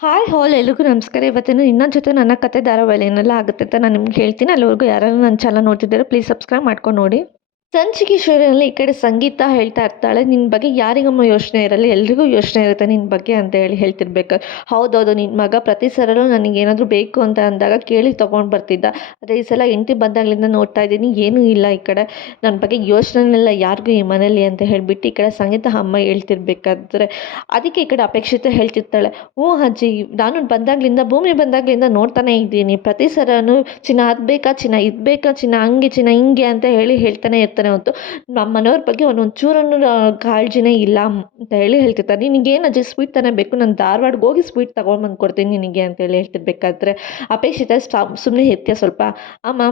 Hi ಹಾಲ್ ಎಲ್ರಿಗೂ ನಮಸ್ಕಾರ. ಇವತ್ತಿನ ಇನ್ನೊಂದು ಜೊತೆ ನನ್ನ ಕತೆ ಧಾರಾವಾಹಿ ಏನೆಲ್ಲ ಆಗುತ್ತೆ ಅಂತ ನಾನು ನಿಮ್ಗೆ ಹೇಳ್ತೀನಿ. ಅಲ್ಲಿವರೆಗೂ ಯಾರು ನನ್ನ ಚಾನಲ್ ನೋಡ್ತಿದ್ದಾರೆ ಪ್ಲೀಸ್ ಸಬ್ಸ್ಕ್ರೈಬ್ ಮಾಡ್ಕೊಂಡು ನೋಡಿ. ಸಂಚಿಕೆ ಶುರುವಿನಲ್ಲಿ ಈ ಕಡೆ ಸಂಗೀತ ಹೇಳ್ತಾ ಇರ್ತಾಳೆ, ನಿನ್ನ ಬಗ್ಗೆ ಯಾರಿಗಮ್ಮ ಯೋಚನೆ ಇರಲ್ಲ, ಎಲ್ರಿಗೂ ಯೋಚನೆ ಇರುತ್ತೆ ನಿನ್ನ ಬಗ್ಗೆ ಅಂತ ಹೇಳ್ತಿರ್ಬೇಕು. ಹೌದೌದು, ನಿನ್ನ ಮಗ ಪ್ರತಿ ಸಲನೂ ನನಗೇನಾದರೂ ಬೇಕು ಅಂತ ಅಂದಾಗ ಕೇಳಿ ತೊಗೊಂಡು ಬರ್ತಿದ್ದ. ಆದರೆ ಈ ಸಲ ಹೆಂಡತಿ ಬಂದಾಗಲಿಂದ ನೋಡ್ತಾ ಇದ್ದೀನಿ ಏನೂ ಇಲ್ಲ, ಈ ಕಡೆ ನನ್ನ ಬಗ್ಗೆ ಯೋಚನೆಲ್ಲ ಯಾರಿಗೂ ಈ ಮನೇಲಿ ಅಂತ ಹೇಳಿಬಿಟ್ಟು ಈ ಕಡೆ ಸಂಗೀತ ಅಮ್ಮ ಹೇಳ್ತಿರ್ಬೇಕಾದ್ರೆ ಅದಕ್ಕೆ ಈ ಕಡೆ ಅಪೇಕ್ಷಿತ ಹೇಳ್ತಿರ್ತಾಳೆ, ಹ್ಞೂ ಅಜ್ಜಿ, ನಾನು ಬಂದಾಗಲಿಂದ ಭೂಮಿ ಬಂದಾಗಲಿಂದ ನೋಡ್ತಾನೆ ಇದ್ದೀನಿ, ಪ್ರತಿ ಸಲನೂ ಚಿನ್ನ ಅದು ಬೇಕಾ, ಚಿನ್ನ ಇದು ಬೇಕಾ, ಚಿನ್ನ ಹಂಗೆ ಚಿನ್ನ ಹಿಂಗೆ ಅಂತ ಹೇಳ್ತಾನೆ ಇರ್ತಾನೆ ಹೊತ್ತು ನಮ್ಮ ಮನೆಯವ್ರ ಬಗ್ಗೆ ಒಂದೊಂದು ಚೂರನ್ನು ಕಾಳಜಿನೇ ಇಲ್ಲ ಅಂತ ಹೇಳ್ತಿರ್ತಾರೆ. ನಿನಗೇನು ಅಜ್ಜಿ ಸ್ವೀಟ್ ತಾನೇ ಬೇಕು, ನಾನು ಧಾರವಾಡಕ್ಕೆ ಹೋಗಿ ಸ್ವೀಟ್ ತೊಗೊಂಡ್ಬಂದು ಕೊಡ್ತೀನಿ ನಿನಗೆ ಅಂತ ಹೇಳ್ತಿರ್ಬೇಕಾದ್ರೆ ಅಪೇಕ್ಷಿತ ಸುಮ್ಮನೆ ಇರ್ತೀಯ ಸ್ವಲ್ಪ, ಅಮ್ಮ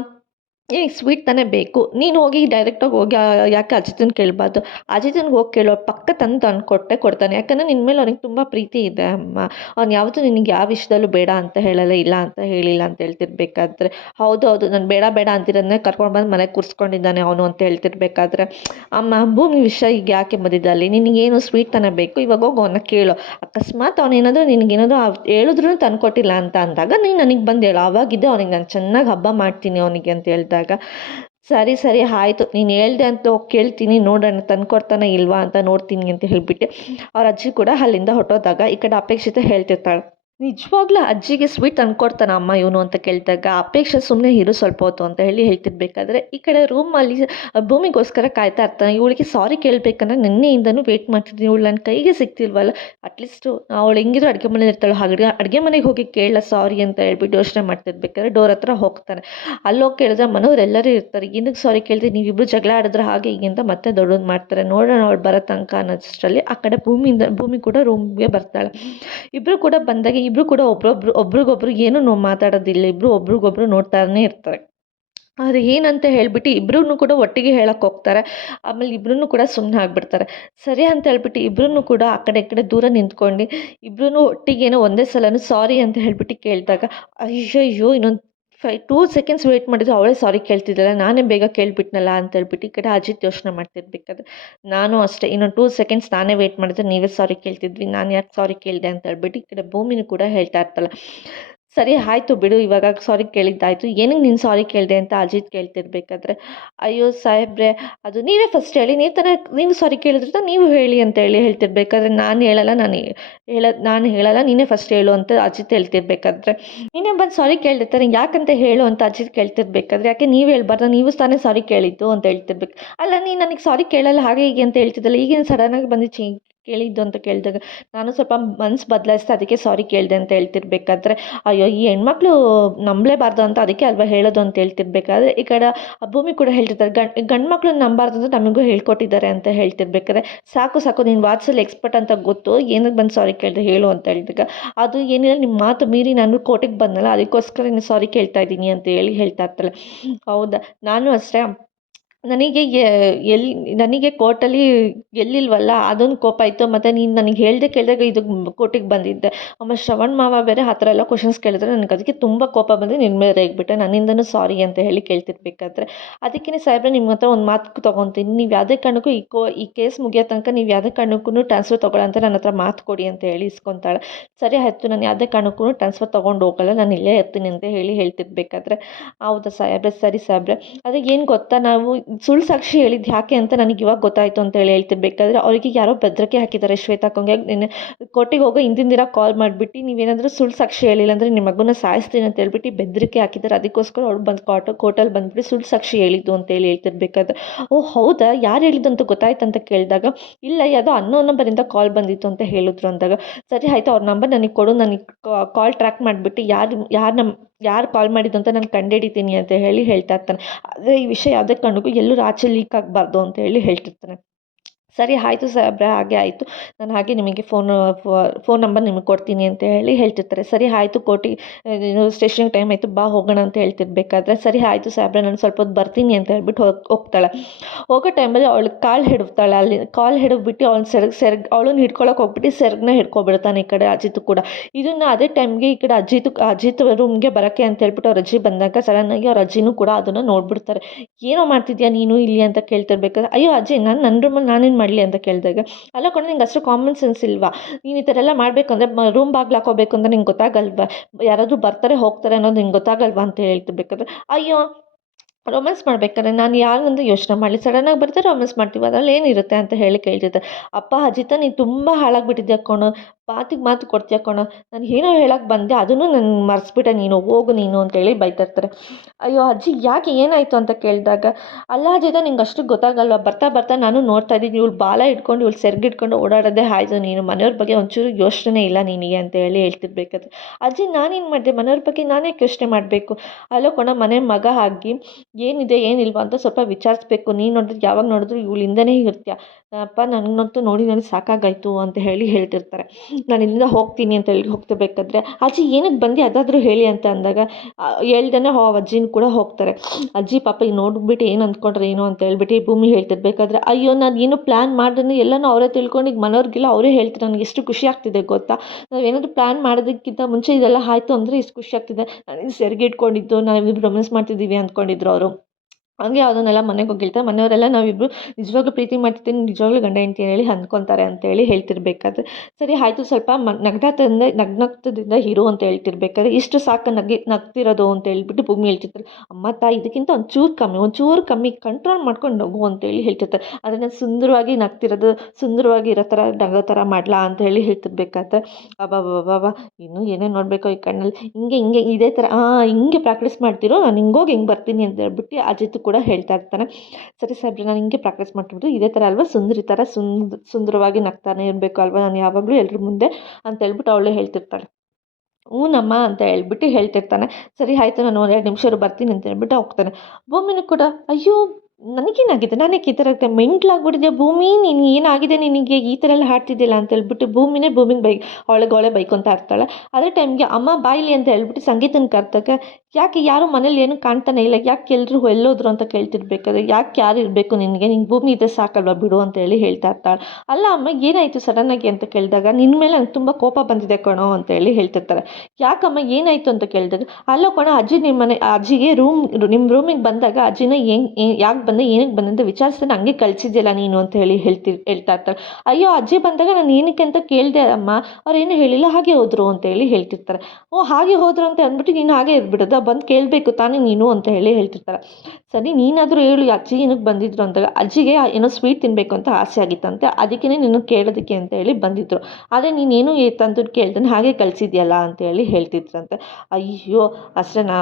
ಈಗ ಸ್ವೀಟ್ ತಾನೇ ಬೇಕು, ನೀನು ಹೋಗಿ ಡೈರೆಕ್ಟಾಗಿ ಹೋಗಿ ಯಾಕೆ ಅಜಿತನ ಕೇಳಬಾರ್ದು, ಅಜಿತನ್ಗೆ ಹೋಗಿ ಕೇಳೋ ಪಕ್ಕ ತಂದು ಕೊಡ್ತಾನೆ, ಯಾಕಂದರೆ ನಿನ್ನ ಮೇಲೆ ಅವ್ನಿಗೆ ತುಂಬ ಪ್ರೀತಿ ಇದೆ ಅಮ್ಮ, ಅವ್ನು ಯಾವತ್ತೂ ನಿನಗೆ ಯಾವ ವಿಷಯದಲ್ಲೂ ಬೇಡ ಅಂತ ಹೇಳಲ್ಲ, ಇಲ್ಲ ಅಂತ ಹೇಳಿಲ್ಲ ಅಂತ ಹೇಳ್ತಿರ್ಬೇಕಾದ್ರೆ ಹೌದು ಹೌದು, ನಾನು ಬೇಡ ಬೇಡ ಅಂತಿರೋದನ್ನೇ ಕರ್ಕೊಂಡು ಬಂದು ಮನೆಗೆ ಕೂರಿಸ್ಕೊಂಡಿದ್ದಾನೆ ಅವನು ಅಂತ ಹೇಳ್ತಿರ್ಬೇಕಾದ್ರೆ ಅಮ್ಮ ಭೂಮಿ ವಿಷಯ ಈಗ ಯಾಕೆ ಬಂದಿದ್ದಲ್ಲಿ, ನಿನಗೇನು ಸ್ವೀಟ್ ತಾನೇ ಬೇಕು, ಇವಾಗ ಹೋಗಿ ಅವನ್ನ ಕೇಳು, ಅಕಸ್ಮಾತ್ ಅವನೇನಾದರೂ ನಿನಗೇನಾದರೂ ಹೇಳಿದ್ರು ತಂದುಕೊಟ್ಟಿಲ್ಲ ಅಂತ ಅಂದಾಗ ನೀನು ನನಗೆ ಬಂದು ಹೇಳು, ಆವಾಗಿದ್ದೆ ಅವನಿಗೆ ನಾನು ಚೆನ್ನಾಗಿ ಹಬ್ಬ ಮಾಡ್ತೀನಿ ಅವನಿಗೆ ಅಂತ ಹೇಳ್ದಾಗ ಸರಿ ಸರಿ ಆಯಿತು, ನೀನು ಹೇಳ್ದೆ ಅಂತ ಹೋಗಿ ಕೇಳ್ತೀನಿ, ನೋಡೋಣ ತಂದ್ಕೊಡ್ತಾನೆ ಇಲ್ವಾ ಅಂತ ನೋಡ್ತೀನಿ ಅಂತ ಹೇಳಿಬಿಟ್ಟು ಅವ್ರ ಅಜ್ಜಿ ಕೂಡ ಅಲ್ಲಿಂದ ಹೊಟ್ಟೋದಾಗ ಈ ಕಡೆ ಅಪೇಕ್ಷಿತ ಹೇಳ್ತಿರ್ತಾಳೆ, ನಿಜವಾಗ್ಲೂ ಅಜ್ಜಿಗೆ ಸ್ವೀಟ್ ತಂದ್ಕೊಡ್ತಾನ ಅಮ್ಮ ಇವನು ಅಂತ ಕೇಳಿದಾಗ ಅಪೇಕ್ಷೆ ಸುಮ್ಮನೆ ಇರು ಸ್ವಲ್ಪ ಹೊತ್ತು ಅಂತ ಹೇಳ್ತಿರ್ಬೇಕಾದ್ರೆ ಈ ಕಡೆ ರೂಮಲ್ಲಿ ಭೂಮಿಗೋಸ್ಕರ ಕಾಯ್ತಾ ಇರ್ತಾನೆ. ಇವಳಿಗೆ ಸಾರಿ ಕೇಳಬೇಕಂದ್ರೆ ನಿನ್ನೆಯಿಂದನೂ ವೇಟ್ ಮಾಡ್ತಿದ್ದೀನಿ, ಇವಳು ನನ್ನ ಕೈಗೆ ಸಿಗ್ತಿಲ್ವಲ್ಲ, ಅಟ್ಲೀಸ್ಟು ಅವಳು ಹೆಂಗಿದ್ರು ಅಡುಗೆ ಮನೇಲಿ ಇರ್ತಾಳೆ, ಅಡುಗೆ ಮನೆಗೆ ಹೋಗಿ ಕೇಳಲ್ಲ ಸಾರಿ ಅಂತ ಹೇಳ್ಬಿಟ್ಟು ಯೋಚನೆ ಮಾಡ್ತಿರ್ಬೇಕಾದ್ರೆ ಡೋರ್ ಹತ್ರ ಹೋಗ್ತಾನೆ. ಅಲ್ಲೋಗಿ ಕೇಳಿದ್ರೆ ಮನೆಯವರೆಲ್ಲರೂ ಇರ್ತಾರೆ, ಏನಕ್ಕೆ ಸಾರಿ ಕೇಳ್ತೀವಿ, ನೀವಿಬ್ಬರು ಜಗಳ ಆಡಿದ್ರೆ ಹಾಗೆ ಹೀಗಿಂತ ಮತ್ತೆ ದೊಡ್ಡದು ಮಾಡ್ತಾರೆ, ನೋಡೋಣ ಅವಳು ಬರೋ ತನಕ ಅನ್ನೋಷ್ಟರಲ್ಲಿ ಆ ಕಡೆ ಭೂಮಿ ಕೂಡ ರೂಮ್ಗೆ ಬರ್ತಾಳೆ. ಇಬ್ಬರು ಕೂಡ ಬಂದಾಗ ಇಬ್ಬರು ಕೂಡ ಒಬ್ರಿಗೊಬ್ರು ಏನೂ ಮಾತಾಡೋದಿಲ್ಲ, ಇಬ್ಬರು ಒಬ್ರಿಗೊಬ್ರು ನೋಡ್ತಾನೆ ಇರ್ತಾರೆ. ಅದು ಏನಂತ ಹೇಳ್ಬಿಟ್ಟು ಇಬ್ಬರೂ ಕೂಡ ಒಟ್ಟಿಗೆ ಹೇಳಕ್ಕೆ ಹೋಗ್ತಾರೆ, ಆಮೇಲೆ ಇಬ್ಬರೂ ಕೂಡ ಸುಮ್ಮನೆ ಆಗಿಬಿಡ್ತಾರೆ. ಸರಿ ಅಂತ ಹೇಳ್ಬಿಟ್ಟು ಇಬ್ಬರೂ ಕೂಡ ಆ ಕಡೆ ಈ ಕಡೆ ದೂರ ನಿಂತ್ಕೊಂಡು ಇಬ್ಬರೂ ಒಟ್ಟಿಗೇನೋ ಒಂದೇ ಸಲನೂ ಸಾರಿ ಅಂತ ಹೇಳ್ಬಿಟ್ಟು ಕೇಳಿದಾಗ ಅಯ್ಯಯ್ಯೋ ಇನ್ನೊಂದು 2 ಸೆಕೆಂಡ್ಸ್ ವೇಟ್ ಮಾಡಿದ್ರು ಅವಳೇ ಸಾರಿ ಕೇಳ್ತಿದ್ದಲ್ಲ, ನಾನೇ ಬೇಗ ಕೇಳಿಬಿಟ್ನಲ್ಲ ಅಂತ ಹೇಳ್ಬಿಟ್ಟು ಈ ಕಡೆ ಅಜಿತ್ ಯೋಚನೆ ಮಾಡ್ತಿರ್ಬೇಕಾದ್ರೆ ನಾನು ಅಷ್ಟೇ ಇನ್ನೊಂದು 2 ಸೆಕೆಂಡ್ಸ್ ನಾನೇ ವೇಟ್ ಮಾಡಿದ್ರೆ ನೀವೇ ಸಾರಿ ಕೇಳ್ತಿದ್ವಿ, ನಾನು ಯಾಕೆ ಸಾರಿ ಕೇಳಿದೆ ಅಂತ ಹೇಳ್ಬಿಟ್ಟು ಈ ಕಡೆ ಭೂಮಿನೂ ಕೂಡ ಹೇಳ್ತಾ ಇರ್ತಾಳೆ. ಸರಿ ಆಯಿತು ಬಿಡು, ಇವಾಗ ಸಾರಿ ಕೇಳಿದ್ದಾಯಿತು, ಏನಕ್ಕೆ ನೀನು ಸಾರಿ ಕೇಳಿದೆ ಅಂತ ಅಜಿತ್ ಕೇಳ್ತಿರ್ಬೇಕಾದ್ರೆ ಅಯ್ಯೋ ಸಾಹೇಬ್ರೆ, ಅದು ನೀವೇ ಫಸ್ಟ್ ಹೇಳಿ, ನೀವು ಸಾರಿ ಕೇಳಿದ್ರೆ ನೀವು ಹೇಳಿ ಅಂತ ಹೇಳ್ತಿರ್ಬೇಕಾದ್ರೆ ನಾನು ಹೇಳಲ್ಲ ನೀನೇ ಫಸ್ಟ್ ಹೇಳು ಅಂತ ಅಜಿತ್ ಹೇಳ್ತಿರ್ಬೇಕಾದ್ರೆ ನೀನೇ ಬಂದು ಸಾರಿ ಕೇಳಿರ್ತಾರೆ ಯಾಕಂತ ಹೇಳು ಅಂತ ಅಜಿತ್ ಕೇಳ್ತಿರ್ಬೇಕಾದ್ರೆ ಯಾಕೆ ನೀವು ಹೇಳ್ಬಾರ್ದು, ನೀವು ತಾನೇ ಸಾರಿ ಕೇಳಿದ್ದು ಅಂತ ಹೇಳ್ತಿರ್ಬೇಕು. ಅಲ್ಲ ನೀನು ನನಗೆ ಸಾರಿ ಕೇಳಲ್ಲ ಹಾಗೆ ಹೀಗೆ ಅಂತ ಹೇಳ್ತಿದ್ದಲ್ಲ, ಈಗೇನು ಸಡನ್ನಾಗಿ ಬಂದು ಕೇಳಿದ್ದು ಅಂತ ಕೇಳಿದಾಗ ನಾನು ಸ್ವಲ್ಪ ಮನ್ಸು ಬದಲಾಯಿಸ್ದೆ ಅದಕ್ಕೆ ಸಾರಿ ಕೇಳಿದೆ ಅಂತ ಹೇಳ್ತಿರ್ಬೇಕಾದ್ರೆ ಅಯ್ಯೋ ಈ ಹೆಣ್ಮಕ್ಳು ನಂಬಲೇಬಾರ್ದು ಅಂತ ಅದಕ್ಕೆ ಅಲ್ವಾ ಹೇಳೋದು ಅಂತ ಹೇಳ್ತಿರ್ಬೇಕಾದ್ರೆ ಈ ಕಡೆ ಆ ಭೂಮಿ ಕೂಡ ಹೇಳ್ತಿರ್ತಾರೆ ಗಂಡು ಮಕ್ಳನ್ನ ನಂಬಾರ್ದು ಅಂತ ನಮಗೂ ಹೇಳ್ಕೊಟ್ಟಿದ್ದಾರೆ ಅಂತ ಹೇಳ್ತಿರ್ಬೇಕಾದ್ರೆ ಸಾಕು ಸಾಕು ನೀನು ವಾಟ್ಸಲ್ಲಿ ಎಕ್ಸ್ಪರ್ಟ್ ಅಂತ ಗೊತ್ತು, ಏನಕ್ಕೆ ಬಂದು ಸಾರಿ ಕೇಳಿದೆ ಹೇಳು ಅಂತ ಹೇಳಿದಾಗ ಅದು ಏನಿಲ್ಲ ನಿಮ್ಮ ಮಾತು ಮೀರಿ ನಾನು ಕೋರ್ಟಿಗೆ ಬಂದಲ್ಲ ಅದಕ್ಕೋಸ್ಕರ ನೀನು ಸಾರಿ ಕೇಳ್ತಾ ಇದ್ದೀನಿ ಅಂತ ಹೇಳ್ತಾ ಇರ್ತಾಳೆ. ಹೌದಾ, ನಾನು ಅಷ್ಟೇ ನನಗೆ ನನಗೆ ಕೋರ್ಟಲ್ಲಿ ಗೆಲ್ಲಿಲ್ವಲ್ಲ ಅದೊಂದು ಕೋಪ ಇತ್ತು, ಮತ್ತು ನೀನು ನನಗೆ ಹೇಳ್ದೆ ಕೇಳಿದಾಗ ಇದು ಕೋರ್ಟಿಗೆ ಬಂದಿದ್ದೆ, ಆಮೇಲೆ ಶ್ರವಣ್ ಮಾವ ಬೇರೆ ಆ ಥರ ಎಲ್ಲ ಕ್ವಶನ್ಸ್ ಕೇಳಿದ್ರೆ ನನಗೆ ಅದಕ್ಕೆ ತುಂಬ ಕೋಪ ಬಂದು ನಿನ್ನ ಮೇಲೆ ರೇಗಿಬಿಟ್ಟೆ, ನನ್ನಿಂದನೂ ಸಾರಿ ಅಂತ ಕೇಳ್ತಿರ್ಬೇಕಾದ್ರೆ ಅದಕ್ಕೇ ಸಾಹೇಬ್ರೆ ನಿಮ್ಮ ಹತ್ರ ಒಂದು ಮಾತು ತೊಗೊತೀನಿ, ನೀವು ಯಾವುದೇ ಕಾರಣಕ್ಕೂ ಈ ಕೇಸ್ ಮುಗಿಯೋ ತನಕ ನೀವು ಯಾವುದೇ ಕಾರಣಕ್ಕೂ ಟ್ರಾನ್ಸ್ಫರ್ ತೊಗೊಳ್ಳೋ ನನ್ನ ಹತ್ರ ಮಾತು ಕೊಡಿ ಅಂತ ಇಸ್ಕೊತಾಳೆ. ಸರಿ ಆಯಿತು, ನಾನು ಯಾವುದೇ ಕಾರಣಕ್ಕೂ ಟ್ರಾನ್ಸ್ಫರ್ ತೊಗೊಂಡು ಹೋಗಲ್ಲ, ನಾನು ಇಲ್ಲೇ ಇರ್ತೀನಿ ಅಂತ ಹೇಳ್ತಿರ್ಬೇಕಾದ್ರೆ ಹೌದಾ ಸಾಹೇಬ್ರೆ, ಸರಿ ಸಾಹೇಬ್ರೆ, ಆದರೆ ಏನು ಗೊತ್ತಾ, ನಾವು ಸುಳ್ಳು ಸಾಕ್ಷಿ ಹೇಳಿದ್ದು ಯಾಕೆ ಅಂತ ನನಗೆ ಇವಾಗ ಗೊತ್ತಾಯಿತು ಅಂತ ಹೇಳ್ತಿರ್ಬೇಕಾದ್ರೆ ಅವರಿಗೆ ಯಾರೋ ಬೆದರಿಕೆ ಹಾಕಿದ್ದಾರೆ ಶ್ವೇತಾಕ್ಕಂಗೆ, ನಿನ್ನೆ ಕೋರ್ಟಿಗೆ ಹೋಗೋ ಹಿಂದಿನ ದಿನ ಕಾಲ್ ಮಾಡಿಬಿಟ್ಟು ನೀವೇನಾದರೂ ಸುಳ್ಳು ಸಾಕ್ಷಿ ಹೇಳಿಲ್ಲ ಅಂದರೆ ನಿಮ್ಮ ಮಗನ ಸಾಯಿಸ್ತೀನಿ ಅಂತ ಹೇಳ್ಬಿಟ್ಟು ಬೆದರಿಕೆ ಹಾಕಿದ್ದಾರೆ, ಅದಕ್ಕೋಸ್ಕರ ಅವ್ರು ಬಂದು ಕೋರ್ಟಲ್ಲಿ ಬಂದುಬಿಟ್ಟು ಸುಳ್ಳು ಸಾಕ್ಷಿ ಹೇಳಿದ್ದು ಅಂತ ಹೇಳ್ತಿರ್ಬೇಕಾದ್ರೆ ಓ ಹೌದಾ, ಯಾರು ಹೇಳಿದ್ದು ಅಂತ ಗೊತ್ತಾಯ್ತು ಅಂತ ಕೇಳಿದಾಗ ಇಲ್ಲ ಯಾವುದೋ ಅನ್ನೋನ್ ನಂಬರಿಂದ ಕಾಲ್ ಬಂದಿತ್ತು ಅಂತ ಹೇಳಿದ್ರು ಅಂದಾಗ ಸರಿ ಆಯಿತು ಅವ್ರ ನಂಬರ್ ನನಗೆ ಕೊಡು, ನನಗೆ ಕಾಲ್ ಟ್ರ್ಯಾಕ್ ಮಾಡಿಬಿಟ್ಟು ಯಾರು ಕಾಲ್ ಮಾಡಿದ್ದು ಅಂತ ನಾನು ಕಂಡುಹಿಡಿತೀನಿ ಅಂತ ಹೇಳ್ತಾ ಇರ್ತಾನೆ. ಆದರೆ ಈ ವಿಷಯ ಯಾವುದೇ ಕಾರಣಕ್ಕೂ ಎಲ್ಲೂ ಆಚೆ ಲೀಕ್ ಆಗಬಾರ್ದು ಅಂತ ಹೇಳ್ತಿರ್ತಾನೆ. ಸರಿ ಆಯಿತು ಸಾಹೇಬ್ರೆ, ಹಾಗೆ ಆಯಿತು, ನಾನು ಹಾಗೆ ನಿಮಗೆ ಫೋನ್ ನಂಬರ್ ನಿಮಗೆ ಕೊಡ್ತೀನಿ ಅಂತ ಹೇಳ್ತಿರ್ತಾರೆ. ಸರಿ ಆಯಿತು, ಸ್ಟೇಷನ್ಗೆ ಟೈಮ್ ಆಯಿತು ಬಾ ಹೋಗೋಣ ಅಂತ ಹೇಳ್ತಿರ್ಬೇಕಾದ್ರೆ ಸರಿ ಆಯಿತು ಸಾಹೇಬ್ರೆ ನಾನು ಸ್ವಲ್ಪ ಹೊತ್ತು ಬರ್ತೀನಿ ಅಂತ ಹೇಳ್ಬಿಟ್ಟು ಹೋಗ್ತಾಳೆ. ಹೋಗೋ ಟೈಮಲ್ಲಿ ಅವಳು ಕಾಲು ಹಿಡಿತಾಳೆ, ಅಲ್ಲಿ ಕಾಲು ಹಿಡಿದ್ಬಿಟ್ಟು ಅವ್ನು ಸೆರಗ್ ಅವಳನ್ನ ಹಿಡ್ಕೊಳಕ್ಕೆ ಹೋಗ್ಬಿಟ್ಟು ಸೆರಗನ್ನ ಹಿಡ್ಕೊಬಿಡ್ತಾನೆ ಈ ಕಡೆ ಅಜಿತ್ ಕೂಡ. ಇದನ್ನು ಅದೇ ಟೈಮ್ಗೆ ಈ ಕಡೆ ಅಜಿತ್ ರೂಮ್ಗೆ ಬರೋಕ್ಕೆ ಅಂತ ಹೇಳ್ಬಿಟ್ಟು ಅವ್ರ ಅಜ್ಜಿ ಬಂದಾಗ ಸಡನ್ನಾಗಿ ಅವ್ರ ಅಜ್ಜಿನೂ ಕೂಡ ಅದನ್ನು ನೋಡ್ಬಿಡ್ತಾರೆ. ಏನೋ ಮಾಡ್ತಿದ್ಯಾ ನೀನು ಇಲ್ಲಿ ಅಂತ ಕೇಳ್ತಿರ್ಬೇಕಾದ್ರೆ ಅಯ್ಯೋ ಅಜ್ಜಿ ನನ್ನ ರೂಮಲ್ಲಿ ನಾನೇನು ಮಾಡಲಿ ಅಂತ ಕೇಳಿದಾಗ, ಅಲ್ಲ ಕಣೋ ನಿಂಗೆ ಅಷ್ಟು ಕಾಮನ್ ಸೆನ್ಸ್ ಇಲ್ವಾ? ನೀನು ಈ ಥರ ಎಲ್ಲ ಮಾಡಬೇಕು ಅಂದರೆ ರೂಮ್ ಬಾಗ್ಲು ಹಾಕೋಬೇಕು ಅಂತ ನಿಂಗೆ ಗೊತ್ತಾಗಲ್ವಾ? ಯಾರಾದರೂ ಬರ್ತಾರೆ ಹೋಗ್ತಾರೆ ಅನ್ನೋದು ನಿಂಗೆ ಗೊತ್ತಾಗಲ್ವಾ ಅಂತ ಹೇಳ್ತಿರ್ಬೇಕಾದ್ರೆ, ಅಯ್ಯೋ ರೊಮ್ಯಾನ್ಸ್ ಮಾಡ್ಬೇಕಾದ್ರೆ ನಾನು ಯಾರನ್ನಂದು ಯೋಚನೆ ಮಾಡಲಿ, ಸಡನ್ನಾಗಿ ಬರ್ತಾರೆ ರೊಮ್ಯಾನ್ಸ್ ಮಾಡ್ತೀವಿ, ಅದ್ರಲ್ಲಿ ಏನಿರುತ್ತೆ ಅಂತ ಹೇಳಿ ಕೇಳ್ತಿದ್ದೆ. ಅಪ್ಪ ಅಜಿತ ನೀನು ತುಂಬ ಹಾಳಾಗಿಬಿಟ್ಟಿದ್ಯಾ ಕಣೋ, ಮಾತಿಗೆ ಮಾತು ಕೊಡ್ತೀಯ ಕಣೋ, ನಾನು ಏನೋ ಹೇಳಕ್ಕೆ ಬಂದೆ ಅದನ್ನು ನಾನು ಮರೆಸ್ಬಿಟ್ಟೆ, ನೀನು ಹೋಗು ನೀನು ಅಂತೇಳಿ ಬೈತಾ ಇರ್ತಾರೆ. ಅಯ್ಯೋ ಅಜ್ಜಿ ಯಾಕೆ ಏನಾಯಿತು ಅಂತ ಕೇಳಿದಾಗ, ಅಲ್ಲ ಅಜಿತ ನಿಂಗೆ ಅಷ್ಟು ಗೊತ್ತಾಗಲ್ವಾ, ಬರ್ತಾ ಬರ್ತಾ ನಾನು ನೋಡ್ತಾ ಇದ್ದೀನಿ ಇವಳು ಬಾಲ ಇಟ್ಕೊಂಡು ಇವಳು ಸೆರ್ಗಿಟ್ಕೊಂಡು ಓಡಾಡೋದೇ ಆಯಿತು, ನೀನು ಮನೆಯವ್ರ ಬಗ್ಗೆ ಒಂಚೂರು ಯೋಚನೆ ಇಲ್ಲ ನಿನಗೆ ಅಂತ ಹೇಳಿ ಹೇಳ್ತಿರ್ಬೇಕಾದ್ರೆ, ಅಜ್ಜಿ ನಾನೇನು ಮಾಡಿದೆ, ಮನೆಯವ್ರ ಬಗ್ಗೆ ನಾನೇ ಯೋಚನೆ ಮಾಡಬೇಕು, ಅಲ್ಲೋ ಕಣೋ ಮನೆ ಮಗ ಆಗಿ ಏನಿದೆ ಏನಿಲ್ವಾ ಅಂತ ಸ್ವಲ್ಪ ವಿಚಾರಿಸ್ಬೇಕು, ನೀನು ನೋಡಿದ್ರೆ ಯಾವಾಗ ನೋಡಿದ್ರು ಇವಳು ಹಿಂದೆನೇ ಇರ್ತೀಯ, ಅಪ್ಪ ನನಗಂತೂ ನೋಡಿ ನನಗೆ ಸಾಕಾಗಾಯಿತು ಅಂತ ಹೇಳಿ ಹೇಳ್ತಿರ್ತಾರೆ. ನಾನು ಇಲ್ಲಿಂದ ಹೋಗ್ತೀನಿ ಅಂತ ಹೇಳಿ ಹೋಗ್ತಿರ್ಬೇಕಾದ್ರೆ, ಅಜ್ಜಿ ಏನಕ್ಕೆ ಬಂದು ಅದಾದರೂ ಹೇಳಿ ಅಂತ ಅಂದಾಗ ಹೇಳ್ದೇನೆ ಅಜ್ಜಿನೂ ಕೂಡ ಹೋಗ್ತಾರೆ. ಅಜ್ಜಿ ಪಾಪ ಈಗ ನೋಡ್ಬಿಟ್ಟು ಏನು ಅಂದ್ಕೊಂಡ್ರೆ ಏನೋ ಅಂತ ಹೇಳ್ಬಿಟ್ಟು ಭೂಮಿ ಹೇಳ್ತಿರ್ಬೇಕಾದ್ರೆ, ಅಯ್ಯೋ ನಾನು ಏನು ಪ್ಲ್ಯಾನ್ ಮಾಡಿದ್ರೆ ಎಲ್ಲನೂ ಅವರೇ ತಿಳ್ಕೊಂಡು ಈಗ ಮನೆಯವ್ರಿಗೆಲ್ಲ ಅವರೇ ಹೇಳ್ತಾರೆ, ನನಗೆ ಎಷ್ಟು ಖುಷಿ ಆಗ್ತಿದೆ ಗೊತ್ತಾ, ನಾವೇನಾದರೂ ಪ್ಲ್ಯಾನ್ ಮಾಡೋದಕ್ಕಿಂತ ಮುಂಚೆ ಇದೆಲ್ಲ ಆಯಿತು ಅಂದರೆ ಇಷ್ಟು ಖುಷಿ ಆಗ್ತಿದೆ, ನನಗೆ ಸೆರ್ಗಿ ಇಟ್ಕೊಂಡಿದ್ದು ನಾವಿಬ್ಬರು ರೊಮ್ಯಾನ್ಸ್ ಮಾಡ್ತಿದ್ದೀವಿ ಅಂದ್ಕೊಂಡಿದ್ರು ಅವರು. ಹಂಗೆ ಅದನ್ನೆಲ್ಲ ಮನೆಗೆ ಹೋಗಿ ಹೇಳ್ತಾರೆ, ಮನೆಯವರೆಲ್ಲ ನಾವಿಬ್ಬರು ನಿಜವಾಗ್ಲೂ ಪ್ರೀತಿ ಮಾಡ್ತಿದ್ದೀನಿ, ನಿಜವಾಗ್ಲೂ ಗಂಡ ಹೆಂಡತಿ ಹೇಳಿ ಅಂದ್ಕೊತಾರೆ ಅಂತೇಳಿ ಹೇಳ್ತಿರ್ಬೇಕಾದ್ರೆ, ಸರಿ ಆಯಿತು ಸ್ವಲ್ಪ ನಗ್ನಗ್ತದಿಂದ ಇರು ಅಂತ ಹೇಳ್ತಿರ್ಬೇಕಾದ್ರೆ, ಇಷ್ಟು ಸಾಕು ನಗ್ತಿರೋದು ಅಂತ ಹೇಳ್ಬಿಟ್ಟು ಭೂಮಿ ಹೇಳ್ತಿರ್ತಾರೆ. ಅಮ್ಮ ತಾಯಿ ಇದಕ್ಕಿಂತ ಒಂಚೂರು ಕಮ್ಮಿ ಕಂಟ್ರೋಲ್ ಮಾಡ್ಕೊಂಡು ನಗು ಅಂತೇಳಿ ಹೇಳ್ತಿರ್ತಾರೆ. ಅದನ್ನು ಸುಂದರವಾಗಿ ನಗ್ತಿರೋದು, ಸುಂದರವಾಗಿ ಇರೋ ಥರ ನಗೋ ಥರ ಮಾಡಲಾ ಅಂತ ಹೇಳಿ ಹೇಳ್ತಿರ್ಬೇಕಾದ್ರೆ, ಅಬ್ಬಬ್ಬಬ್ಬ ಇನ್ನೂ ಏನೇನು ನೋಡಬೇಕೋ ಈ ಕಣ್ಣಲ್ಲಿ, ಹಿಂಗೆ ಇದೇ ಥರ ಹಿಂಗೆ ಪ್ರಾಕ್ಟೀಸ್ ಮಾಡ್ತಿರೋ, ನಾನು ಹಿಂಗೋಗಿ ಹಿಂಗೆ ಬರ್ತೀನಿ ಅಂತ ಹೇಳ್ಬಿಟ್ಟು ಅಜಿತ್ ಕೂಡ ಹೇಳ್ತಾ ಇರ್ತಾನೆ. ಸರಿ ಸಾಹೇಬ್ರೆ ನಾನು ಹಿಂಗೆ ಪ್ರಾಕ್ಟೀಸ್ ಮಾಡ್ತಿಬಿಟ್ಟು ಇದೇ ಥರ ಅಲ್ವಾ ಸುಂದರಿ ಥರ ಸುಂದರವಾಗಿ ನಗ್ತಾನೆ ಇರಬೇಕು ಅಲ್ವಾ ನಾನು ಯಾವಾಗಲೂ ಎಲ್ರ ಮುಂದೆ ಅಂತ ಹೇಳ್ಬಿಟ್ಟು ಅವಳೇ ಹೇಳ್ತಿರ್ತಾಳೆ. ಹ್ಞೂನಮ್ಮ ಅಂತ ಹೇಳ್ಬಿಟ್ಟು ಹೇಳ್ತಿರ್ತಾನೆ. ಸರಿ ಆಯಿತು ನಾನು ಒಂದು 2 ನಿಮಿಷ ಬರ್ತೀನಿ ಅಂತ ಹೇಳ್ಬಿಟ್ಟು ಹೋಗ್ತಾನೆ. ಭೂಮಿನೂ ಕೂಡ ಅಯ್ಯೋ ನನಗೇನಾಗಿದೆ, ನಾನೇಕೆ ಈ ಥರ ಮೆಂಟ್ಲಾಗ್ಬಿಟ್ಟಿದ್ಯಾ ಭೂಮಿ, ನೀನು ಏನಾಗಿದೆ ನಿನಗೆ ಈ ಥರ ಎಲ್ಲ ಹಾಡ್ತಿದ್ದಿಲ್ಲ ಅಂತ ಹೇಳ್ಬಿಟ್ಟು ಭೂಮಿಗೆ ಅವಳೆ ಬೈಕೊತಾ ಇರ್ತಾಳೆ. ಅದೇ ಟೈಮ್ಗೆ ಅಮ್ಮ ಬಾಯಿಲಿ ಅಂತ ಹೇಳ್ಬಿಟ್ಟು ಸಂಗೀತನ ಕರೆದಾಗ, ಯಾಕೆ ಯಾರು ಮನೇಲಿ ಏನೂ ಕಾಣ್ತಾನೆ ಇಲ್ಲ, ಯಾಕೆ ಎಲ್ಲರೂ ಎಲ್ಲೋದ್ರು ಅಂತ ಕೇಳ್ತಿರ್ಬೇಕಾದ್ರೆ, ಯಾಕೆ ಯಾರು ಇರಬೇಕು ನಿನಗೆ ಭೂಮಿ ಇದೆ ಸಾಕಲ್ವಾ ಬಿಡು ಅಂತ ಹೇಳಿ ಹೇಳ್ತಾ ಇರ್ತಾಳೆ. ಅಲ್ಲ ಅಮ್ಮ ಏನಾಯಿತು ಸಡನ್ನಾಗಿ ಅಂತ ಕೇಳಿದಾಗ, ನಿನ್ನ ಮೇಲೆ ನನಗೆ ತುಂಬ ಕೋಪ ಬಂದಿದೆ ಕಣೋ ಅಂತ ಹೇಳಿ ಹೇಳ್ತಿರ್ತಾರೆ. ಯಾಕಮ್ಮ ಏನಾಯಿತು ಅಂತ ಕೇಳಿದಾಗ, ಅಲ್ಲ ಕಣೋ ಅಜ್ಜಿ ಅಜ್ಜಿಗೆ ನಿಮ್ಮ ರೂಮಿಗೆ ಬಂದಾಗ ಅಜ್ಜಿನ ಯಾಕೆ ಬಂದೆ ಏನಕ್ಕೆ ಬಂದೆ ಅಂತ ವಿಚಾರಿಸ್ತಾನೆ, ಹಂಗೆ ಕಳಿಸಿದ್ಯಲ್ಲ ನೀನು ಅಂತ ಹೇಳಿ ಹೇಳ್ತಾ ಇರ್ತಾರೆ. ಅಯ್ಯೋ ಅಜ್ಜಿ ಬಂದಾಗ ನಾನು ಏನಕ್ಕೆ ಅಂತ ಕೇಳಿದೆ ಅಮ್ಮ, ಅವ್ರೇನು ಹೇಳಿಲ್ಲ ಹಾಗೆ ಹೋದರು ಅಂತ ಹೇಳಿ ಹೇಳ್ತಿರ್ತಾರೆ. ಓ ಹಾಗೆ ಹೋದ್ರು ಅಂತ ಅಂದ್ಬಿಟ್ಟು ನೀನು ಹಾಗೆ ಇದ್ಬಿಡೋದಾ, ಬಂದು ಕೇಳಬೇಕು ತಾನೇ ನೀನು ಅಂತ ಹೇಳಿ ಹೇಳ್ತಿರ್ತಾರೆ. ಸರಿ ನೀನಾದರೂ ಹೇಳು ಅಜ್ಜಿ ಏನಕ್ಕೆ ಬಂದಿದ್ರು ಅಂದಾಗ, ಅಜ್ಜಿಗೆ ಏನೋ ಸ್ವೀಟ್ ತಿನ್ನಬೇಕು ಅಂತ ಆಸೆ ಆಗಿತ್ತಂತೆ, ಅದಕ್ಕೇ ನೀನು ಕೇಳೋದಕ್ಕೆ ಅಂತ ಹೇಳಿ ಬಂದಿದ್ರು, ಆದರೆ ನೀನೇನು ತಂದು ಕೇಳ್ತಾನೆ ಹಾಗೆ ಕಳಿಸಿದ್ಯಲ್ಲ ಅಂತ ಹೇಳಿ ಹೇಳ್ತಿದ್ರಂತೆ. ಅಯ್ಯೋ ಅಷ್ಟೇನಾ,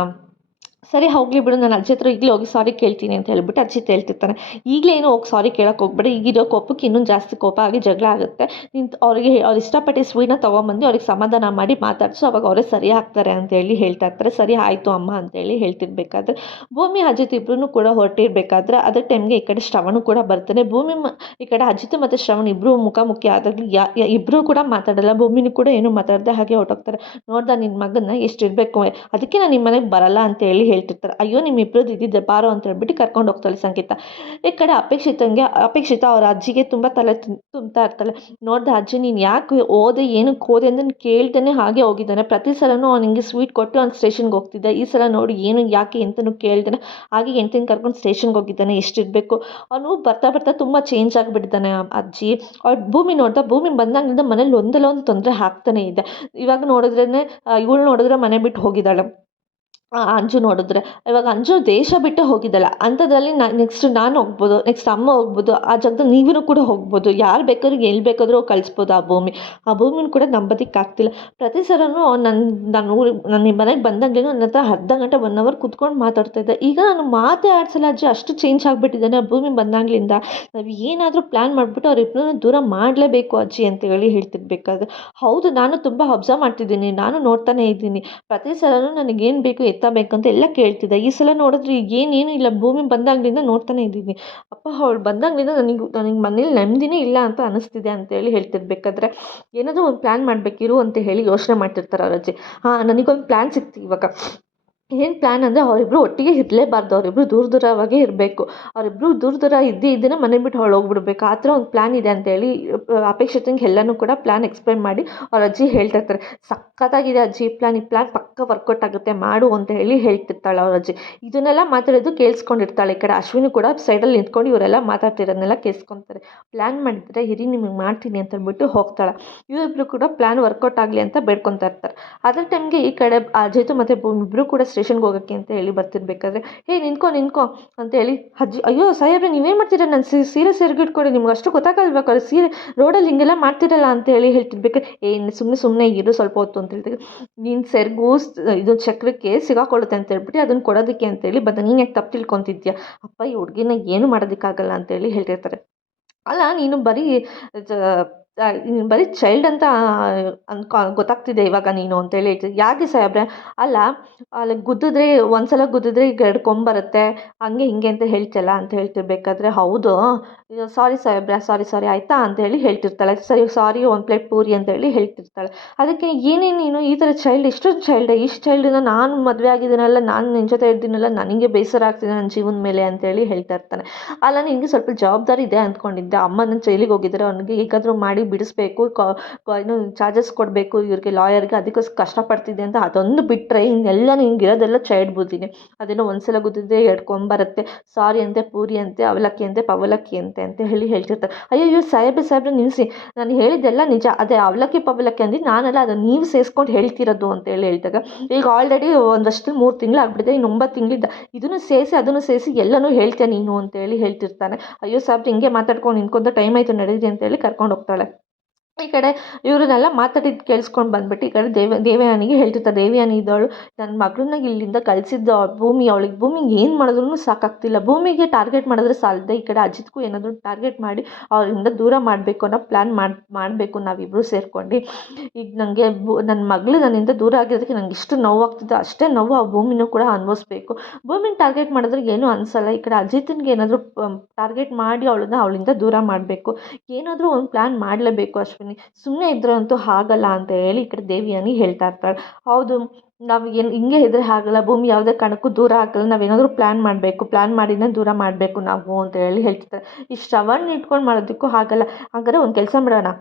ಸರಿ ಹೋಗಲಿ ಬಿಡು, ನಾನು ಅಜ್ಜಿ ಹತ್ರ ಈಗಲೇ ಹೋಗಿ ಸಾರಿ ಕೇಳ್ತೀನಿ ಅಂತ ಹೇಳ್ಬಿಟ್ಟು ಅಜ್ಜಿತ್ ಹೇಳ್ತಿರ್ತಾನೆ. ಈಗಲೇ ಏನೋ ಹೋಗಿ ಸಾರಿ ಕೇಳೋಕೆ ಹೋಗ್ಬೇಡಿ, ಈಗಿರೋ ಕೋಪಕ್ಕೆ ಇನ್ನೂ ಜಾಸ್ತಿ ಕೋಪ ಆಗಿ ಜಗಳ ಆಗುತ್ತೆ, ನೀನು ಅವ್ರು ಇಷ್ಟಪಟ್ಟು ಸ್ವೀಟ್ನ ತೊಗೊಂಬಂದು ಅವ್ರಿಗೆ ಸಮಾಧಾನ ಮಾಡಿ ಮಾತಾಡಿಸು, ಅವಾಗ ಅವರೇ ಸರಿ ಆಗ್ತಾರೆ ಅಂತ ಹೇಳಿ ಹೇಳ್ತಾ ಇರ್ತಾರೆ. ಸರಿ ಆಯಿತು ಅಮ್ಮ ಅಂತೇಳಿ ಹೇಳ್ತಿರ್ಬೇಕಾದ್ರೆ, ಭೂಮಿ ಅಜಿತ್ ಇಬ್ಬರೂ ಕೂಡ ಹೊರಟಿರ್ಬೇಕಾದ್ರೆ ಅದೇ ಟೈಮ್ಗೆ ಈ ಕಡೆ ಶ್ರವಣು ಕೂಡ ಬರ್ತಾನೆ. ಈ ಕಡೆ ಅಜಿತ್ ಮತ್ತು ಶ್ರವಣ್ ಇಬ್ಬರು ಮುಖಾಮುಖಿ ಆದಾಗಲೂ ಇಬ್ಬರೂ ಕೂಡ ಮಾತಾಡಲ್ಲ, ಭೂಮಿನೂ ಕೂಡ ಏನೂ ಮಾತಾಡದೆ ಹಾಗೆ ಹೊರಟೋಗ್ತಾರೆ. ನೋಡ್ದ ನಿನ್ನ ಮಗನ್ನ ಎಷ್ಟಿರಬೇಕು, ಅದಕ್ಕೆ ನಾನು ನಿಮ್ಮ ಮನೆಗೆ ಬರಲ್ಲ ಅಂತ ಹೇಳಿ ಹೇಳ್ತಿರ್ತಾರೆ. ಅಯ್ಯೋ ನಿಮ್ಮಿಬ್ಬರದ್ದು ಇದ್ದಿದ್ದೆ ಬಾರೋ ಅಂತ ಹೇಳ್ಬಿಟ್ಟು ಕರ್ಕೊಂಡು ಹೋಗ್ತಾಳೆ ಸಂಗೀತ. ಈ ಕಡೆ ಅಪೇಕ್ಷಿತ ಅವ್ರ ಅಜ್ಜಿಗೆ ತುಂಬ ತಲೆ ತುಂಬ್ತಾ ಇರ್ತಾಳೆ. ನೋಡ್ದೆ ಅಜ್ಜಿ ನೀನು ಯಾಕೆ ಓದೆ ಏನಕ್ಕೆ ಹೋದೆ ಅಂತ ಕೇಳ್ದೇನೆ ಹಾಗೆ ಹೋಗಿದ್ದಾನೆ, ಪ್ರತಿ ಸಲನೂ ಅವ್ನಿಗೆ ಸ್ವೀಟ್ ಕೊಟ್ಟು ಅವ್ನು ಸ್ಟೇಷನ್ಗೆ ಹೋಗ್ತಿದ್ದೆ, ಈ ಸಲ ನೋಡಿ ಏನು ಯಾಕೆ ಅಂತಲೂ ಕೇಳ್ದೇನೆ ಹಾಗೆ ಹೆಂಡ್ತಿನ ಕರ್ಕೊಂಡು ಸ್ಟೇಷನ್ಗೆ ಹೋಗಿದ್ದಾನೆ, ಎಷ್ಟಿರಬೇಕು, ಅವನು ಬರ್ತಾ ಬರ್ತಾ ತುಂಬ ಚೇಂಜ್ ಆಗಿಬಿಟ್ಟಿದ್ದಾನೆ ಅಜ್ಜಿ. ಅವ್ರ ಭೂಮಿ ಬಂದಾಗಿಂದ ಮನೇಲಿ ಒಂದಲ್ಲ ಒಂದು ತೊಂದರೆ ಆಗ್ತಾನೆ ಇದೆ. ಇವಾಗ ನೋಡಿದ್ರೇ ಇವಳು ನೋಡಿದ್ರೆ ಮನೆ ಬಿಟ್ಟು ಹೋಗಿದ್ದಾಳೆ, ಅಂಜು ನೋಡಿದ್ರೆ ಇವಾಗ ಅಂಜು ದೇಶ ಬಿಟ್ಟು ಹೋಗಿದ್ದಲ್ಲ, ಅಂಥದ್ರಲ್ಲಿ ನೆಕ್ಸ್ಟ್ ನಾನು ಹೋಗ್ಬೋದು, ನೆಕ್ಸ್ಟ್ ಅಮ್ಮ ಹೋಗ್ಬೋದು, ಆ ಜಾಗದಲ್ಲಿ ನೀವೂ ಕೂಡ ಹೋಗ್ಬೋದು, ಯಾರು ಬೇಕಾದ್ರೂ ಎಲ್ಲಿ ಬೇಕಾದರೂ ಕಳಿಸ್ಬೋದು ಆ ಭೂಮಿನ ಕೂಡ ನಂಬೋದಕ್ಕಾಗ್ತಿಲ್ಲ. ಪ್ರತಿ ಸಲನೂ ನಾನು ಮನೆಗೆ ಬಂದಾಗಲೂ ನನ್ನ ಹತ್ರ ಅರ್ಧ ಗಂಟೆ 1 ಅವರ್ ಕೂತ್ಕೊಂಡು ಮಾತಾಡ್ತಾ ಇದ್ದೆ, ಈಗ ನಾನು ಮಾತೇ ಆಡ್ಸಲ್ಲ ಅಜ್ಜಿ, ಅಷ್ಟು ಚೇಂಜ್ ಆಗಿಬಿಟ್ಟಿದ್ದಾನೆ ಆ ಭೂಮಿ ಬಂದಾಗಲಿಂದ, ನಾವು ಏನಾದರೂ ಪ್ಲ್ಯಾನ್ ಮಾಡಿಬಿಟ್ಟು ಅವ್ರಿಬ್ಬರನ್ನ ದೂರ ಮಾಡಲೇಬೇಕು ಅಜ್ಜಿ ಅಂತ ಹೇಳಿ ಹೇಳ್ತಿರ್ಬೇಕಾದ್ರೆ, ಹೌದು ನಾನು ತುಂಬ ಅಬ್ಸರ್ವ್ ಮಾಡ್ತಿದ್ದೀನಿ, ನಾನು ನೋಡ್ತಾನೆ ಇದ್ದೀನಿ, ಪ್ರತಿ ಸಲನೂ ನನಗೇನು ಬೇಕು ಬೇಕಂತ ಎಲ್ಲ ಕೇಳ್ತಿದ್ದೆ, ಈ ಸಲ ನೋಡಿದ್ರೆ ಏನೇನು ಇಲ್ಲ, ಭೂಮಿ ಬಂದಾಗಲಿಂದ ನೋಡ್ತಾನೆ ಇದ್ದೀನಿ, ಅಪ್ಪ ಅವಳು ಬಂದಾಗಲಿಂದ ನನಗೆ ಮನೇಲಿ ನೆಮ್ಮದಿನೇ ಇಲ್ಲ ಅಂತ ಅನ್ನಿಸ್ತಿದೆ ಅಂತೇಳಿ ಹೇಳ್ತಿರ್ಬೇಕಾದ್ರೆ, ಏನಾದರೂ ಒಂದು ಪ್ಲ್ಯಾನ್ ಮಾಡಬೇಕಿರು ಅಂತ ಹೇಳಿ ಯೋಚನೆ ಮಾಡ್ತಿರ್ತಾರೆ ಅವ್ರ ಅಜ್ಜಿ. ನನಗೊಂದು ಪ್ಲ್ಯಾನ್ ಸಿಕ್ತು ಇವಾಗ, ಏನು ಪ್ಲ್ಯಾನ್ ಅಂದರೆ ಅವರಿಬ್ಬರು ಒಟ್ಟಿಗೆ ಇರಲೇಬಾರ್ದು, ಅವರಿಬ್ಬರು ದೂರ ದೂರವಾಗೇ ಇರಬೇಕು. ಅವರಿಬ್ಬರು ದೂರ ದೂರ ಇದ್ದೇ ಮನೆ ಬಿಟ್ಟು ಹೊರಟೋಗ್ಬಿಡ್ಬೇಕು. ಆ ಥರ ಒಂದು ಪ್ಲ್ಯಾನ್ ಇದೆ ಅಂತೇಳಿ ಅಪೇಕ್ಷಿತಂಗೆ ಎಲ್ಲನೂ ಕೂಡ ಪ್ಲ್ಯಾನ್ ಎಕ್ಸ್ಪ್ಲೇನ್ ಮಾಡಿ ಅವ್ರ ಅಜ್ಜಿ ಹೇಳ್ತಾ ಇರ್ತಾರೆ. ಸಖತ್ತಾಗಿದೆ ಅಜ್ಜಿ ಈ ಪ್ಲ್ಯಾನ್ ಪಕ್ಕ ವರ್ಕೌಟ್ ಆಗುತ್ತೆ ಮಾಡು ಅಂತ ಹೇಳಿ ಹೇಳ್ತಿರ್ತಾಳೆ ಅವ್ರ ಅಜ್ಜಿ. ಇದನ್ನೆಲ್ಲ ಮಾತಾಡೋದು ಕೇಳಿಸ್ಕೊಂಡಿರ್ತಾಳೆ. ಈ ಕಡೆ ಅಶ್ವಿನಿ ಕೂಡ ಸೈಡಲ್ಲಿ ನಿಂತ್ಕೊಂಡು ಇವರೆಲ್ಲ ಮಾತಾಡ್ತಿರೋದನ್ನೆಲ್ಲ ಕೇಳಿಸ್ಕೊತಾರೆ. ಪ್ಲ್ಯಾನ್ ಮಾಡಿದ್ರೆ ಇರಿ ನಿಮಗೆ ಮಾಡ್ತೀನಿ ಅಂತ ಹೇಳ್ಬಿಟ್ಟು ಹೋಗ್ತಾಳೆ. ಇವರಿಬ್ರು ಕೂಡ ಪ್ಲ್ಯಾನ್ ವರ್ಕೌಟ್ ಆಗಲಿ ಅಂತ ಬೇಡ್ಕೊತಾ ಇರ್ತಾರೆ. ಅದೇ ಟೈಮ್ಗೆ ಈ ಕಡೆ ಅಜಯ್ತು ಮತ್ತು ಇಬ್ಬರು ಕೂಡ ಸ್ಟೇಷನ್ಗೆ ಹೋಗೋಕ್ಕೆ ಅಂತ ಹೇಳಿ ಬರ್ತಿರ್ಬೇಕಾದ್ರೆ, ಹೇ ನಿಂತ್ಕೊ ಅಂತ ಹೇಳಿ ಅಜ್ಜಿ, ಅಯ್ಯೋ ಸಾಹೇಬ್ರೆ ನೀವೇನು ಮಾಡ್ತೀರಾ, ನನ್ನ ಸೀರೆ ಸೆರಗಿಟ್ಕೊಡಿ, ನಿಮ್ಗೆ ಅಷ್ಟು ಗೊತ್ತಾಗಲ್ಬೇಕು ಅದು ಸೀರೆ ರೋಡಲ್ಲಿ ಹಿಂಗೆಲ್ಲ ಮಾಡ್ತಿರಲ್ಲ ಅಂತ ಹೇಳಿ ಹೇಳ್ತಿರ್ಬೇಕಾದ್ರೆ, ಸುಮ್ಮನೆ ಇರು ಸ್ವಲ್ಪ ಹೊತ್ತು ಅಂತ ಹೇಳ್ತೀವಿ. ನೀನು ಸೆರಗು ಇದು ಚಕ್ರಕ್ಕೆ ಸಿಗಾಕೊಳ್ಳುತ್ತೆ ಅಂತ ಹೇಳ್ಬಿಟ್ಟು ಅದನ್ನು ಕೊಡೋದಕ್ಕೆ ಅಂತೇಳಿ ನೀನು ಯಾಕೆ ತಪ್ಪು ತಿಳ್ಕೊತಿದ್ಯಾ, ಅಪ್ಪ ಈ ಹುಡುಗಿನ ಏನು ಮಾಡೋದಕ್ಕಾಗಲ್ಲ ಅಂತೇಳಿ ಹೇಳ್ತಿರ್ತಾರೆ. ಅಲ್ಲ ನೀನು ಬರೀ ಚೈಲ್ಡ್ ಅಂತ ಗೊತ್ತಾಗ್ತಿದೆ ಇವಾಗ ನೀನು ಅಂತೇಳಿ ಹೇಳ್ತಿದ್ದೆ. ಯಾಕೆ ಸಾಹೇಬ್ರೆ, ಅಲ್ಲ ಅಲ್ಲಿ ಗುದ್ದಿದ್ರೆ ಒಂದ್ಸಲ ಗುದ್ದಿದ್ರೆ ಈಗ 2 ಕೊಂಬ್ ಬರುತ್ತೆ ಹಂಗೆ ಹಿಂಗೆ ಅಂತ ಹೇಳ್ತಿಯಲ್ಲ ಅಂತ ಹೇಳ್ತಿರ್ಬೇಕಾದ್ರೆ, ಹೌದು ಸಾರಿ ಸಾಹೇಬ್ರೆ ಸಾರಿ ಆಯಿತಾ ಅಂತ ಹೇಳಿ ಹೇಳ್ತಿರ್ತಾಳೆ. ಸರಿ ಸಾರಿ ಒಂದು ಪ್ಲೇಟ್ ಪೂರಿ ಅಂತ ಹೇಳಿ ಹೇಳ್ತಿರ್ತಾಳೆ. ಅದಕ್ಕೆ ಏನೇನು ನೀನು ಈ ಥರ ಇಷ್ಟೊಂದು ಇಷ್ಟು ಚೈಲ್ಡನ್ನ ನಾನು ಮದುವೆ ಆಗಿದ್ದೀನಲ್ಲ, ನಾನು ನಿನ್ನ ಜೊತೆ ಇದ್ದೀನಲ್ಲ, ನನಗೆ ಬೇಸರ ಆಗ್ತಿದೆ ನನ್ನ ಜೀವನ ಮೇಲೆ ಅಂತೇಳಿ ಹೇಳ್ತಾ ಇರ್ತಾನೆ. ಅಲ್ಲ ನಿನಗೆ ಸ್ವಲ್ಪ ಜವಾಬ್ದಾರಿ ಇದೆ ಅಂದ್ಕೊಂಡಿದ್ದೆ, ಅಮ್ಮನ ಜೈಲಿಗೆ ಹೋಗಿದ್ದಾರೆ, ಅವನಿಗೆ ಹೇಗಾದರೂ ಮಾಡಿ ಬಿಡಿಸ್ಬೇಕು, ಏನು ಚಾರ್ಜಸ್ ಕೊಡಬೇಕು ಇವ್ರಿಗೆ ಲಾಯರ್ಗೆ, ಅದಕ್ಕೋಸ್ಕರ ಕಷ್ಟಪಡ್ತಿದ್ದೆ ಅಂತ ಅದೊಂದು ಬಿಟ್ಟರೆ ಇನ್ನೆಲ್ಲ ನಿಂಗಿರೋದೆಲ್ಲ ಚೈಲ್ಡ್ ಬುದ್ಧಿನೇ. ಅದೇನೋ ಒಂದ್ಸಲ ಗೊತ್ತಿದ್ದೆ 2 ಕೊಂಬ್ ಬರುತ್ತೆ, ಸಾರಿ ಅಂತೆ ಪೂರಿ ಅಂತೆ ಅವಲಕ್ಕಿ ಅಂತೆ ಪವಲಕ್ಕಿ ಅಂತೆ ಅಂತ ಹೇಳಿ ಹೇಳ್ತಿರ್ತಾರೆ. ಅಯ್ಯೋ ಸಾಹೇಬ್ರೆ ನಿಲ್ಲಿಸಿ, ನಾನು ಹೇಳಿದ್ದೆಲ್ಲ ನಿಜ, ಅದೇ ಅವಲಕ್ಕಿ ಪವಲಕ್ಕಿ ಅಂದಿದ್ದು ನಾನೆಲ್ಲ ಅದನ್ನು ನೀವು ಸೇರಿಸ್ಕೊಂಡು ಹೇಳ್ತಿರೋದು ಅಂತ ಹೇಳಿ ಹೇಳಿದಾಗ, ಈಗ ಆಲ್ರೆಡಿ ಒಂದು ವರ್ಷದಲ್ಲಿ 3 ತಿಂಗಳು ಆಗ್ಬಿಟ್ಟಿದೆ, ಇನ್ನು 9 ತಿಂಗಳಿದ್ದ ಇದನ್ನು ಸೇರಿಸಿ ಅದನ್ನು ಸೇರಿಸಿ ಎಲ್ಲನೂ ಹೇಳ್ತೇನೆ ನೀನು ಅಂತೇಳಿ ಹೇಳ್ತಿರ್ತಾನೆ. ಅಯ್ಯೋ ಸಾಹೇಬ್ರೆ ಹಿಂಗೆ ಮಾತಾಡ್ಕೊಂಡು ನಿಂತ್ಕೊಂತ ಟೈಮ್ ಆಯಿತು ನಡೀರಿ ಅಂತೇಳಿ ಕರ್ಕೊಂಡು ಹೋಗ್ತಾಳೆ. ಈ ಕಡೆ ಇವ್ರನ್ನೆಲ್ಲ ಮಾತಾಡಿದ್ದು ಕೇಳಿಸ್ಕೊಂಡು ಬಂದ್ಬಿಟ್ಟು ಈ ಕಡೆ ದೇವಯಾನಿಗೆ ಹೇಳ್ತಿರ್ತಾರೆ. ದೇವಯಾನಿ ಇದ್ದವಳು ನನ್ನ ಮಗಳನ್ನ ಇಲ್ಲಿಂದ ಕಳಿಸಿದ್ದು ಭೂಮಿ, ಅವಳಿಗೆ ಭೂಮಿಗೆ ಏನು ಮಾಡಿದ್ರೂ ಸಾಕಾಗ್ತಿಲ್ಲ, ಭೂಮಿಗೆ ಟಾರ್ಗೆಟ್ ಮಾಡಿದ್ರೆ ಸಾಲದೆ ಈ ಕಡೆ ಅಜಿತ್ಗೂ ಏನಾದರೂ ಟಾರ್ಗೆಟ್ ಮಾಡಿ ಅವರಿಂದ ದೂರ ಮಾಡಬೇಕು ಅನ್ನೋ ಪ್ಲ್ಯಾನ್ ಮಾಡಬೇಕು ನಾವಿಬ್ಬರು ಸೇರ್ಕೊಂಡು. ಈಗ ನನಗೆ ನನ್ನ ಮಗಳು ನನ್ನಿಂದ ದೂರ ಆಗಿರೋದಕ್ಕೆ ನಂಗೆ ಇಷ್ಟು ನೋವಾಗ್ತಿದೆ, ಅಷ್ಟೇ ನೋವು ಆ ಭೂಮಿನೂ ಕೂಡ ಅನುಭವಿಸ್ಬೇಕು. ಭೂಮಿನ ಟಾರ್ಗೆಟ್ ಮಾಡಿದ್ರೆ ಏನೂ ಅನಿಸಲ್ಲ, ಈ ಕಡೆ ಅಜಿತ್ನಿಗೆ ಏನಾದರೂ ಟಾರ್ಗೆಟ್ ಮಾಡಿ ಅವಳಿಂದ ದೂರ ಮಾಡಬೇಕು, ಏನಾದರೂ ಒಂದು ಪ್ಲ್ಯಾನ್ ಮಾಡಲೇಬೇಕು ಅಶ್ವಿನಿ, ಸುಮ್ಮನೆ ಇದ್ರೆ ಅಂತೂ ಆಗಲ್ಲ ಅಂತ ಹೇಳಿ ಈ ಕಡೆ ದೇವಯಾನಿ ಹೇಳ್ತಾ ಇರ್ತಾಳೆ. ಹೌದು ನಾವು ಹಿಂಗೆ ಇದ್ರೆ ಆಗಲ್ಲ, ಭೂಮಿ ಯಾವುದೇ ಕಾರಣಕ್ಕೂ ದೂರ ಆಗಲ್ಲ, ನಾವೇನಾದರೂ ಪ್ಲ್ಯಾನ್ ಮಾಡಬೇಕು, ಪ್ಲ್ಯಾನ್ ಮಾಡಿನೇ ದೂರ ಮಾಡಬೇಕು ನಾವು ಅಂತ ಹೇಳಿ ಹೇಳ್ತಿರ್ತಾರೆ. ಈ ಶ್ರವಣ್ನ ಇಟ್ಕೊಂಡು ಮಾಡೋದಕ್ಕೂ ಆಗಲ್ಲ, ಹಾಗಾದ್ರೆ ಒಂದು ಕೆಲಸ ಮಾಡೋಣ,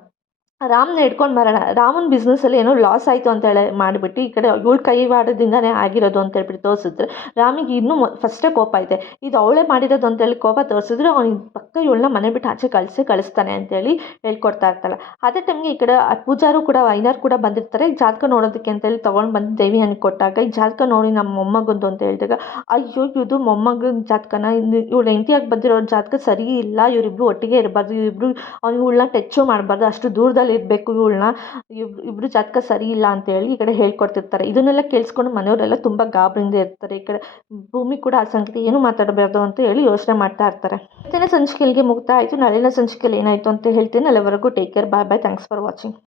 ರಾಮ್ನ ಹಿಡ್ಕೊಂಡು ಬರೋಣ, ರಾಮನ ಬಿಸ್ನೆಸ್ಸಲ್ಲಿ ಏನೋ ಲಾಸ್ ಆಯಿತು ಅಂತ ಹೇಳಿ ಮಾಡಿಬಿಟ್ಟು ಈ ಕಡೆ ಇವಳು ಕೈವಾಡದಿಂದನೇ ಆಗಿರೋದು ಅಂತ ಹೇಳ್ಬಿಟ್ಟು ತೋರಿಸಿದ್ರೆ ರಾಮಿಗೆ ಇನ್ನೂ ಫಸ್ಟೇ ಕೋಪ ಇದೆ, ಇದು ಅವಳೇ ಮಾಡಿರೋದು ಅಂತೇಳಿ ಕೋಪ ತೋರಿಸಿದ್ರೆ ಅವ್ನಿಗೆ ಪಕ್ಕ ಇವಳನ್ನ ಮನೆ ಬಿಟ್ಟು ಆಚೆ ಕಳಿಸ್ತಾನೆ ಅಂತೇಳಿ ಹೇಳ್ಕೊಡ್ತಾ ಇರ್ತಾಳೆ. ಅದೇ ಟೈಮ್ಗೆ ಈ ಕಡೆ ಪೂಜಾರು ಕೂಡ ಐನಾರು ಕೂಡ ಬಂದಿರ್ತಾರೆ. ಈ ಜಾತಕ ನೋಡೋದಕ್ಕೆ ಅಂತೇಳಿ ತೊಗೊಂಡು ಬಂದು ದೇವಿಯಾನಿಗೆ ಕೊಟ್ಟಾಗ ಈ ಜಾತಕ ನೋಡಿ ನಮ್ಮ ಮೊಮ್ಮಗಂದು ಅಂತ ಹೇಳಿದಾಗ, ಅಯ್ಯೋ ಇದು ಮೊಮ್ಮಗನ ಜಾತಕನ, ಇವಳು ಹೆಂಡತಿಯಾಗಿ ಬಂದಿರೋ ಜಾತಕ ಸರಿ ಇಲ್ಲ, ಇವರಿಬ್ರು ಒಟ್ಟಿಗೆ ಇರಬಾರ್ದು, ಇವರಿಬ್ರು ಇವಳನ್ನ ಟಚ್ಚು ಮಾಡಬಾರ್ದು, ಅಷ್ಟು ದೂರದಲ್ಲಿ ಇರಬೇಕು ಇವಳನ್ನ, ಇಬ್ಬರು ಜಾತಕ ಸರಿ ಇಲ್ಲ ಅಂತೇಳಿ ಈ ಕಡೆ ಹೇಳ್ಕೊಡ್ತಿರ್ತಾರೆ. ಇದನ್ನೆಲ್ಲ ಕೇಳಿಸ್ಕೊಂಡು ಮನೆಯವರೆಲ್ಲ ತುಂಬ ಗಾಬರಿಯಿಂದ ಇರ್ತಾರೆ. ಈ ಕಡೆ ಭೂಮಿ ಕೂಡ ಆ ಸಂಗತಿ ಏನು ಮಾತಾಡಬಾರ್ದು ಅಂತ ಹೇಳಿ ಯೋಚನೆ ಮಾಡ್ತಾ ಇರ್ತಾರೆ. ಇವತ್ತಿನ ಸಂಚಿಕೆಗೆ ಮುಕ್ತಾಯ ಆಯಿತು. ನಾಳಿನ ಸಂಚಿಕೆಯಲ್ಲಿ ಏನಾಯಿತು ಅಂತ ಹೇಳ್ತೀನಿ. ಅಲ್ಲಿವರೆಗೂ take care, bye bye, thanks for watching.